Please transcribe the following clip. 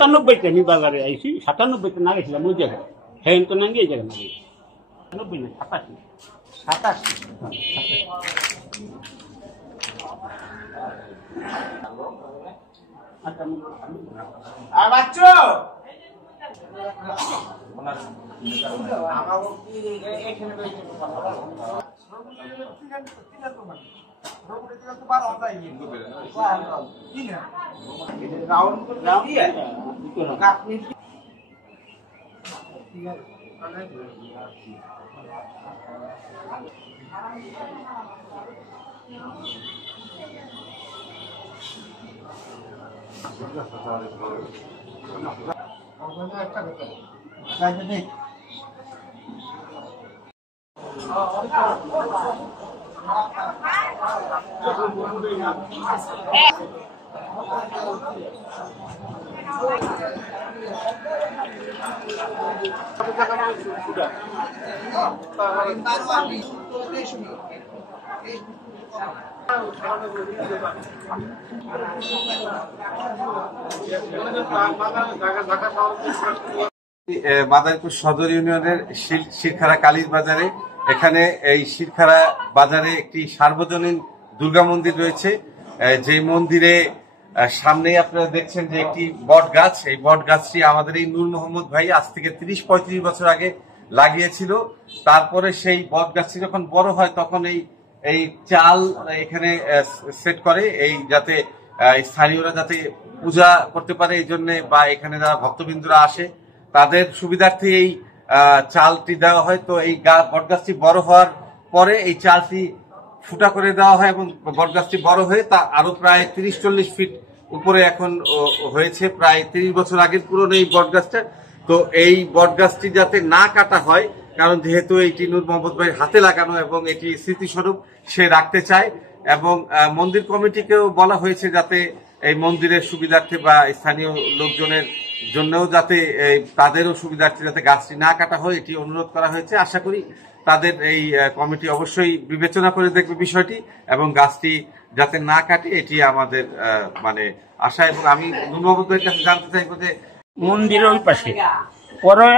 97 আমি বাজারে আইছি, 97 না গেছিলাম ওই জায়গায়, হ্যাঁ তো নাঙ্গে এই জায়গায় না 97 না 87। মাদারীপুর সদর ইউনিয়নের শিরখারা কালীর বাজারে, এখানে এই শিরখারা বাজারে একটি সার্বজনীন দুর্গা মন্দির রয়েছে। যে মন্দিরে সামনেই আপনারা দেখছেন যে একটি বট গাছ, এই বট গাছটি আমাদের এই নূর মোহাম্মদ ভাই আজ থেকে 30-35 বছর আগে লাগিয়েছিল। তারপরে সেই বট গাছটি যখন বড় হয় তখন এই চাল এখানে সেট করে, এই যাতে স্থানীয়রা যাতে পূজা করতে পারে এই জন্য, বা এখানে যারা ভক্তবিন্দুরা আসে তাদের সুবিধার্থে এই চালটি দেওয়া হয়। তো এই বটগাছটি বড় হওয়ার পরে এই চালটি ফুটা করে দেওয়া হয় এবং বটগাছটি বড় হয়ে তা আরো প্রায় 30-40 ফিট উপরে এখন হয়েছে। প্রায় 30 বছর আগের পুরনো এই বটগাছটা। তো এই বটগাছটি যাতে না কাটা হয়, কারণ যেহেতু এইটি নূর মোহাম্মদ ভাইয়ের হাতে লাগানো এবং এটি স্মৃতিস্বরূপ সে রাখতে চায়, এবং মন্দির কমিটিকেও বলা হয়েছে যাতে এই মন্দিরের সুবিধার্থে বা স্থানীয় লোকজনের জন্যও যাতে তাদেরও সুবিধার্থে যাতে গাছটি না কাটা হয় এটি অনুরোধ করা হয়েছে। আশা করি তাদের এই কমিটি অবশ্যই বিবেচনা করে দেখবে বিষয়টি এবং গাছটি যাতে না কাটে এটি আমাদের মানে আশা। এবং আমি নূর মোহাম্মদ ভাইয়ের কাছে জানতে চাইবো যে মন্দিরের ওই পাশে পরে